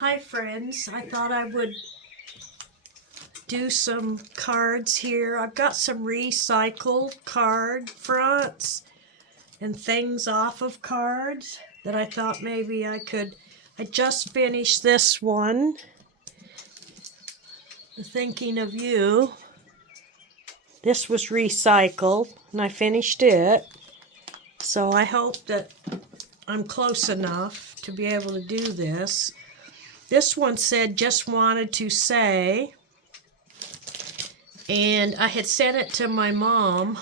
Hi friends, I thought I would do some cards here. I've got some recycled card fronts and things off of cards that I thought maybe I just finished this one, Thinking of You. This was recycled and I finished it. So I hope that I'm close enough to be able to do this. This one said, just wanted to say, and I had sent it to my mom.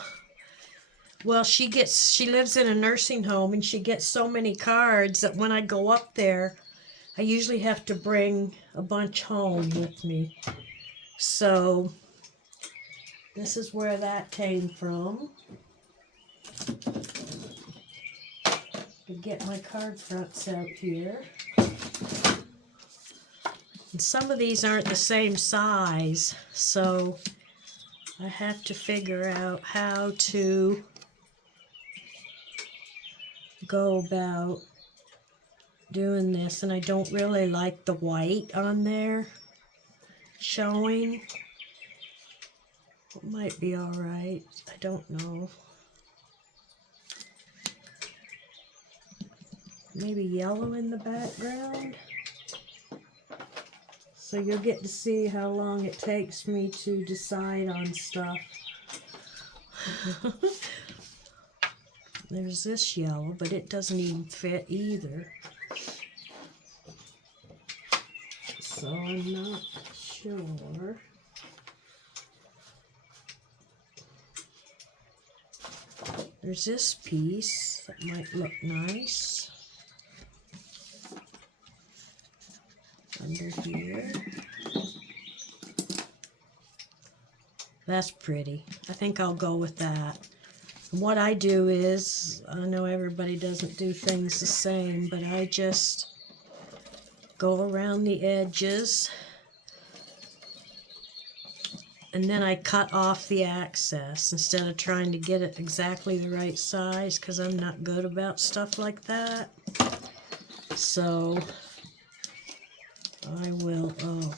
Well, she lives in a nursing home and she gets so many cards that when I go up there, I usually have to bring a bunch home with me. So this is where that came from. To get my card fronts out here. And some of these aren't the same size, so I have to figure out how to go about doing this. And I don't really like the white on there showing. It might be all right. I don't know. Maybe yellow in the background. So you'll get to see how long it takes me to decide on stuff. There's this yellow, but it doesn't even fit either. So I'm not sure. There's this piece that might look nice under here. That's pretty. I think I'll go with that. And what I do is, I know everybody doesn't do things the same, but I just go around the edges and then I cut off the excess instead of trying to get it exactly the right size, because I'm not good about stuff like that. So I will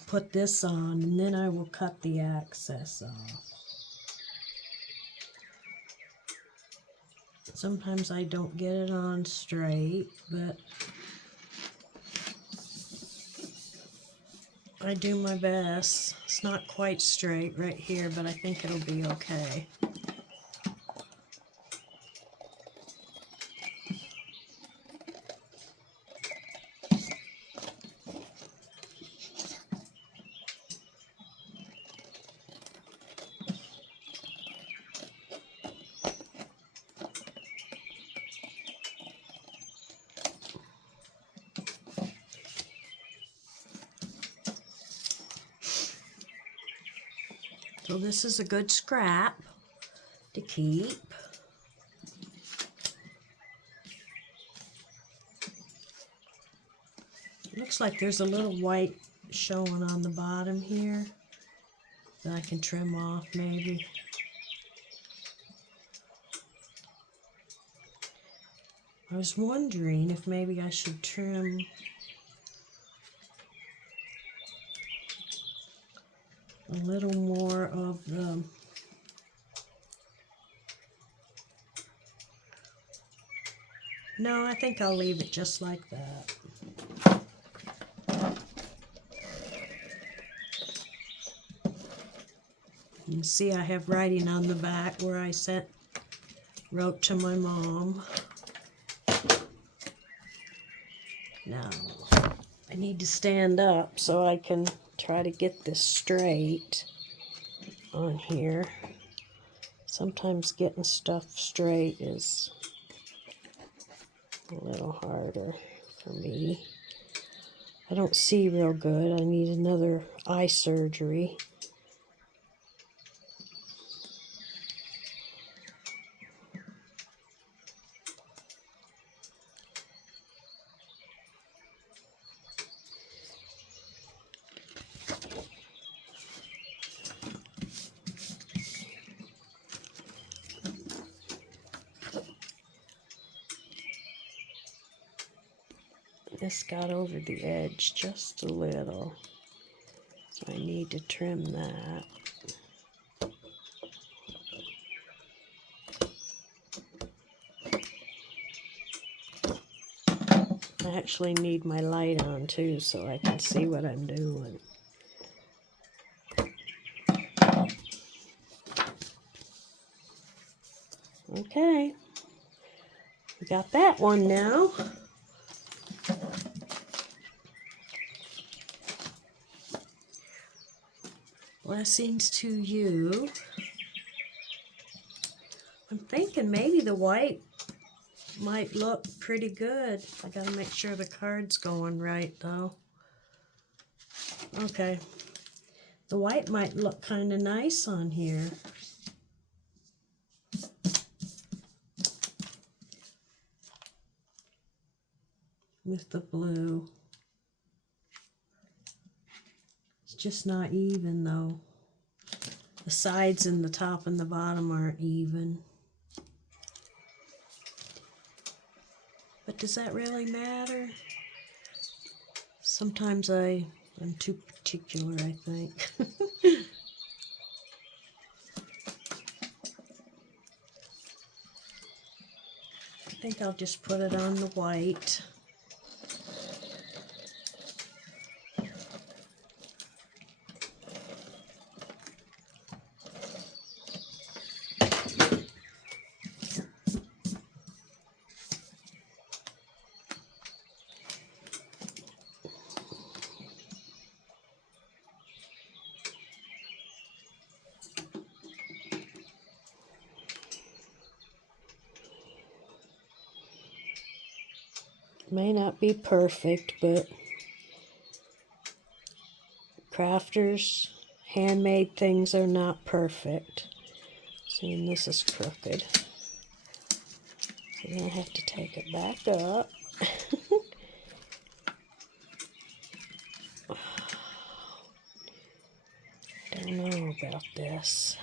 put this on and then I will cut the excess off. Sometimes I don't get it on straight, but I do my best. It's not quite straight right here, but I think it'll be okay. So this is a good scrap to keep. Looks like there's a little white showing on the bottom here that I can trim off maybe. I was wondering if maybe I should trim a little more of the No, I think I'll leave it just like that. You can see I have writing on the back where I wrote to my mom. Now, I need to stand up so I can try to get this straight on here. Sometimes getting stuff straight is a little harder for me. I don't see real good. I need another eye surgery. This got over the edge just a little, so I need to trim that. I actually need my light on too so I can see what I'm doing. Okay, we got that one now. Blessings to you. I'm thinking maybe the white might look pretty good. I gotta make sure the card's going right though. Okay. The white might look kind of nice on here. With the blue. It's just not even though. The sides and the top and the bottom aren't even. But does that really matter? Sometimes I'm too particular, I think. I think I'll just put it on the white. May not be perfect, but crafters, handmade things are not perfect. See, and this is crooked. So then I have to take it back up. Don't know about this.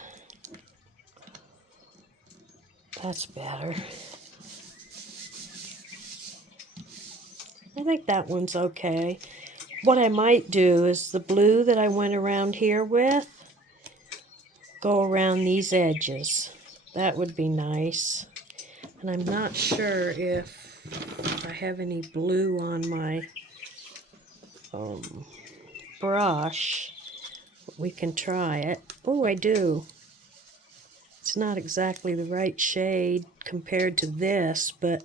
That's better. I think that one's okay. What I might do is the blue that I went around here with, go around these edges. That would be nice. And I'm not sure if I have any blue on my brush. But we can try it. Oh, I do. It's not exactly the right shade compared to this, but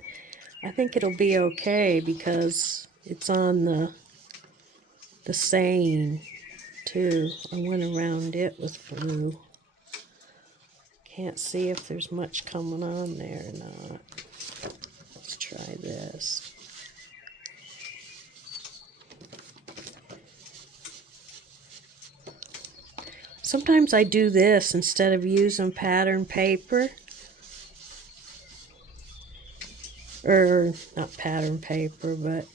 I think it'll be okay because it's on the same too. I went around it with blue. Can't see if there's much coming on there or not. Let's try this. Sometimes I do this instead of using pattern paper. Or not pattern paper, but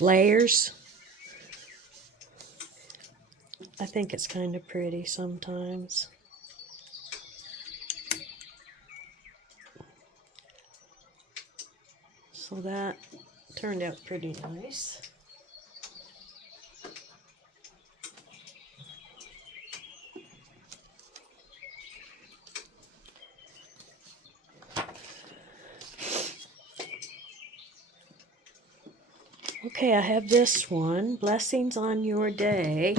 layers. I think it's kind of pretty sometimes. So that turned out pretty nice. Okay, I have this one. Blessings on your day.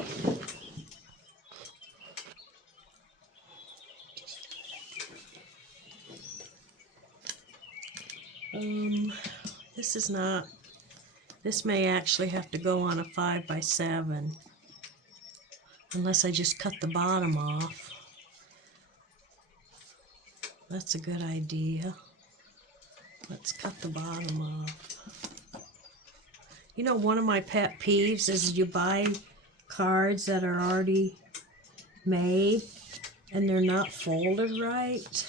This is not, this may actually have to go on a 5x7. Unless I just cut the bottom off. That's a good idea. Let's cut the bottom off. You know, one of my pet peeves is you buy cards that are already made and they're not folded right.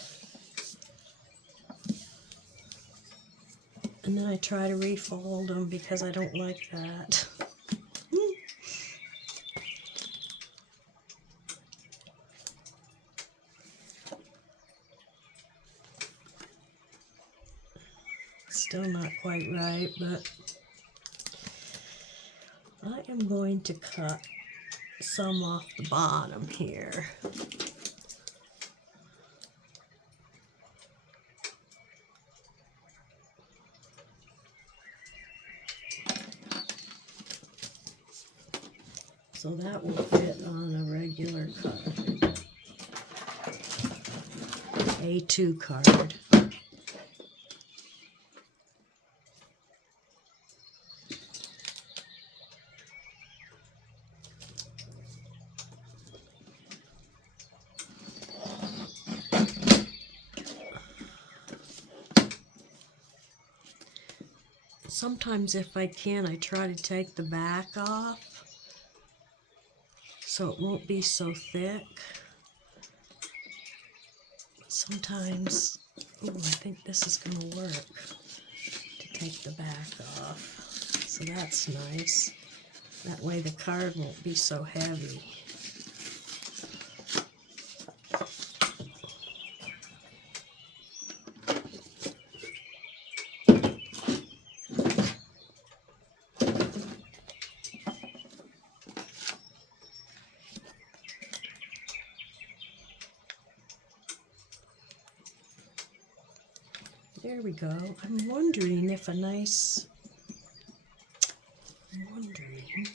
And then I try to refold them because I don't like that. Still not quite right, but I'm going to cut some off the bottom here. So that will fit on a regular card. A2 card. Sometimes if I can, I try to take the back off so it won't be so thick. Sometimes, oh, I think this is going to work to take the back off. So that's nice. That way the card won't be so heavy. There we go. I'm wondering if I'm wondering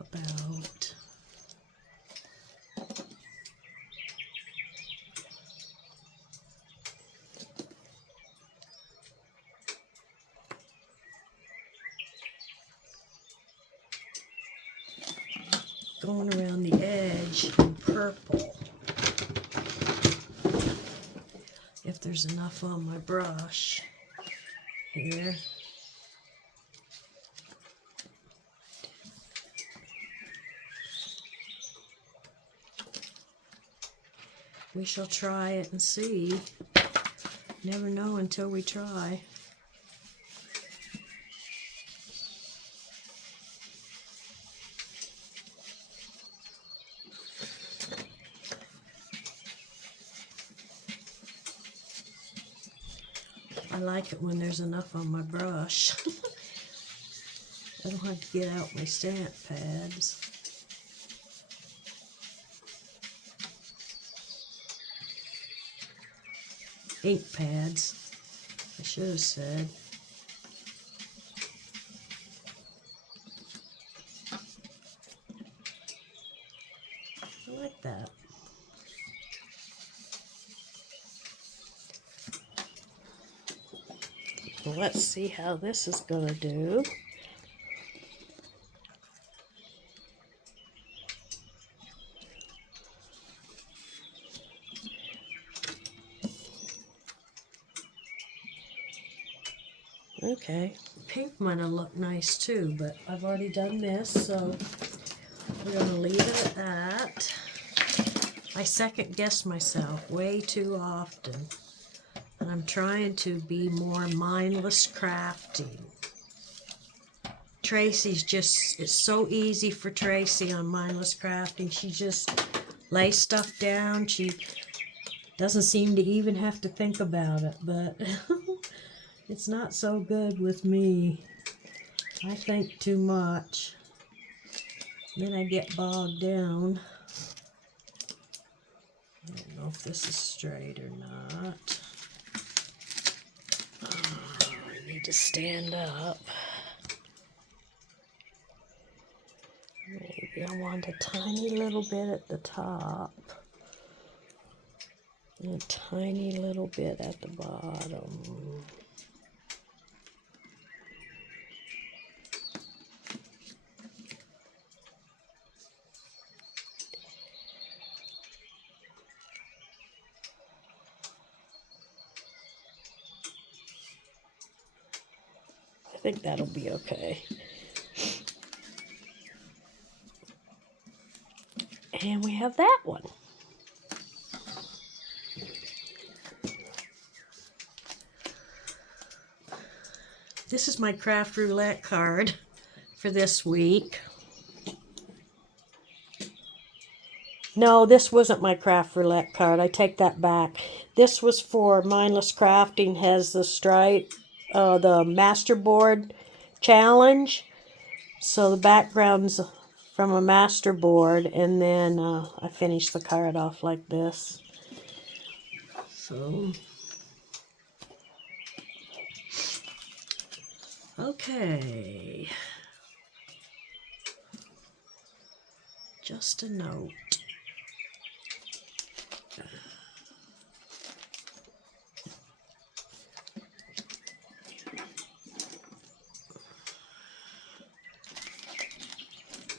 about going around the edge in purple. If there's enough on my brush here. We shall try it and see. Never know until we try. I like it when there's enough on my brush. I don't have to get out my stamp pads. Ink pads, I should have said. I like that. Well, let's see how this is going to do. Okay, pink might have looked nice too, but I've already done this, so we're going to leave it at that. I second guess myself way too often, and I'm trying to be more mindless crafting. Tracy's just, it's so easy for Tracy on mindless crafting. She just lays stuff down. She doesn't seem to even have to think about it, but it's not so good with me. I think too much. Then I get bogged down. I don't know if this is straight or not. Oh, I need to stand up. Maybe I want a tiny little bit at the top. And a tiny little bit at the bottom. I think that'll be okay. And we have that one. This is my craft roulette card for this week. No, this wasn't my craft roulette card. I take that back. This was for Mindless Crafting, has the stripe, the Masterboard Challenge. So the background's from a master board, and then I finish the card off like this. So, okay. Just a note.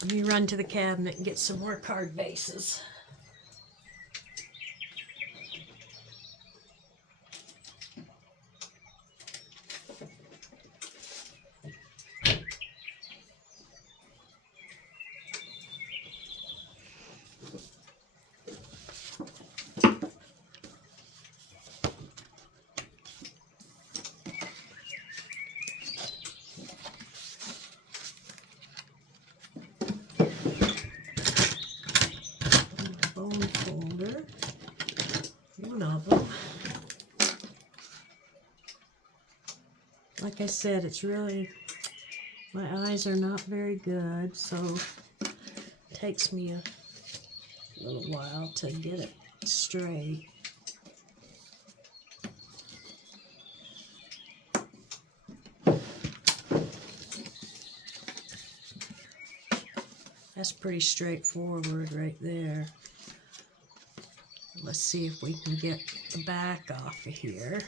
Let me run to the cabinet and get some more card bases. Bone folder. One of them. Like I said, it's really, my eyes are not very good, so it takes me a little while to get it straight. That's pretty straightforward right there. Let's see if we can get the back off of here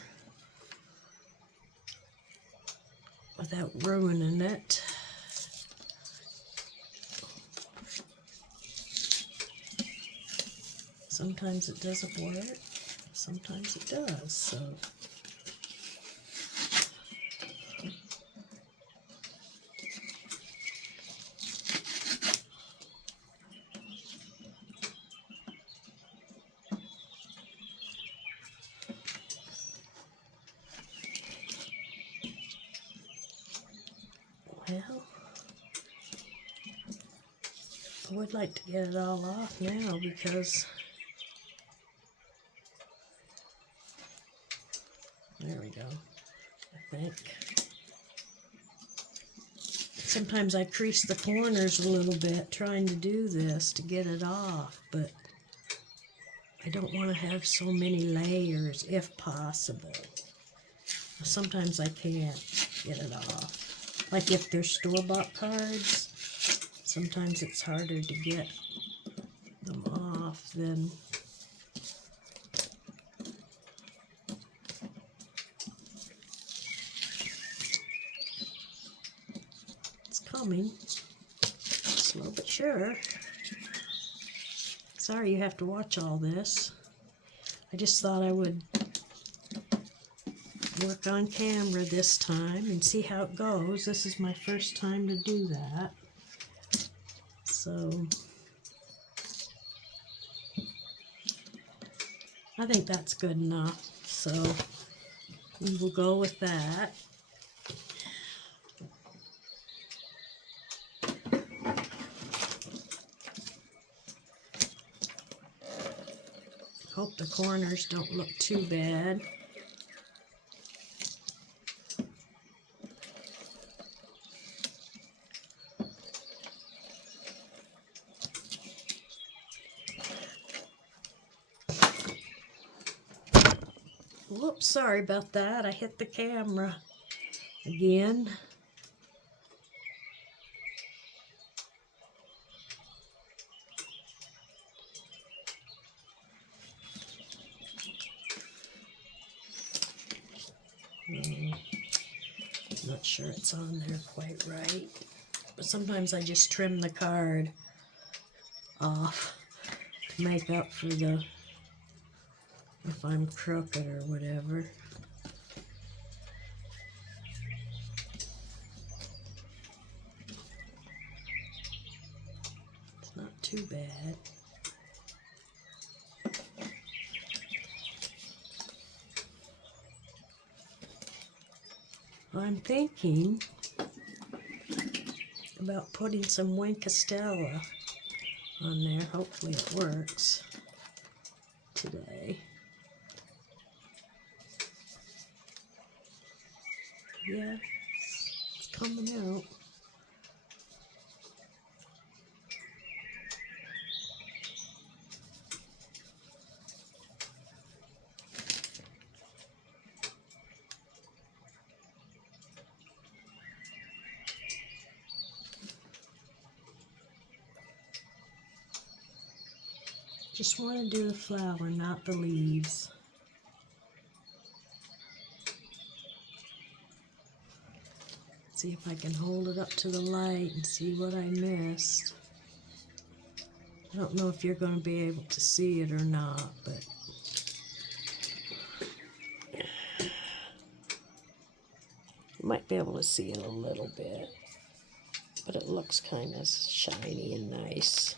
without ruining it. Sometimes it doesn't work, sometimes it does, so. Well, I would like to get it all off now because there we go, I think. Sometimes I crease the corners a little bit trying to do this to get it off, but I don't want to have so many layers if possible. Sometimes I can't get it off. Like if they're store-bought cards, sometimes it's harder to get them off than it's coming. Slow but sure. Sorry you have to watch all this. I just thought I would work on camera this time and see how it goes. This is my first time to do that. So I think that's good enough. So we will go with that. Hope the corners don't look too bad. Whoops, sorry about that. I hit the camera again. Not sure it's on there quite right. But sometimes I just trim the card off to make up for the, if I'm crooked or whatever. It's not too bad. I'm thinking about putting some Wink Castella on there. Hopefully it works today. Yeah, it's coming out. Just want to do the flower, not the leaves. See if I can hold it up to the light and see what I missed. I don't know if you're going to be able to see it or not, but you might be able to see it a little bit. But it looks kind of shiny and nice.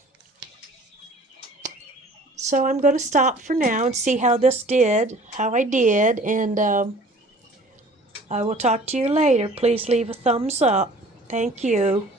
So I'm going to stop for now and see how I did, and I will talk to you later. Please leave a thumbs up. Thank you.